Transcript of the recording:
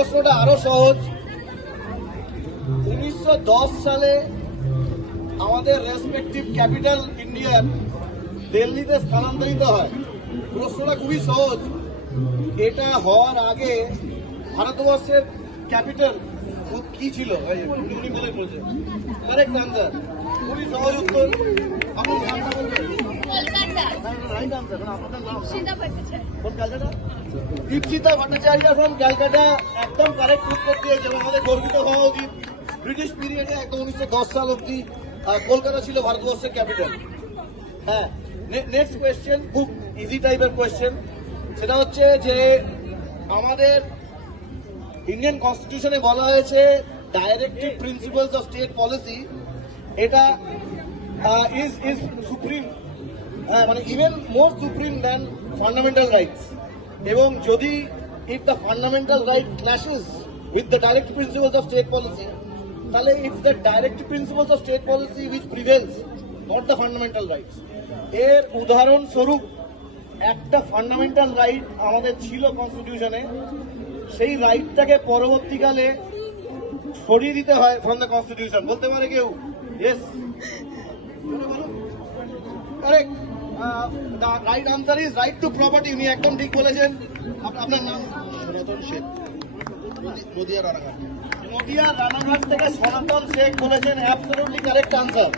প্রশ্নটা আরো সহজ। 1910 সালে আমাদের রেসপেক্টিভ ক্যাপিটাল ইন্ডিয়ার দিল্লিতে স্থানান্তরিত হয়। প্রশ্নটা খুবই সহজ। এটা হওয়ার আগে ভারতবর্ষের ক্যাপিটাল কি ছিল? কারেক্ট আনসার, খুবই সহজ উত্তর। আপনার নামটা বলবেন? Right answer. আপনার নাম? দীপশিতা ভট্টাচার্য ফ্রম ক্যালকাটা একদম কারেক্ট উত্তর দিয়েছে এবং আমাদের গর্বিত হওয়া উচিত। ব্রিটিশ পিরিয়ডে একদম 1910 সাল অব্দি কলকাতা ছিল ভারতবর্ষের ক্যাপিটাল। হ্যাঁ, নেক্সট কোয়েশ্চেন খুব ইজি টাইপের কোয়েশ্চেন। সেটা হচ্ছে যে আমাদের ইন্ডিয়ান কনস্টিটিউশনে বলা হয়েছে directive principles of state policy এটা ইজ সুপ্রিম, মানে even more supreme than fundamental rights. এবং যদি if the fundamental right clashes with the direct principles of state policy, তাহলে it's the direct principles of state policy which prevails, not the fundamental rights. এর উদাহরণস্বরূপ একটা fundamental right আমাদের ছিল কনস্টিটিউশনে, সেই রাইটটাকে পরবর্তীকালে সরিয়ে দিতে হয় ফ্রম দ্য কনস্টিটিউশন। বলতে পারে কেউ? Yes, correct. The right answer is right two property. উনি একদম ঠিক বলেছেন। আপনার নাম? সনাতন শেখ, নদিয়া রানাঘাট। নদিয়া রানাঘাট থেকে সনাতন শেখ বলেছেন অ্যাবসলিউটলি কারেক্ট আনসার।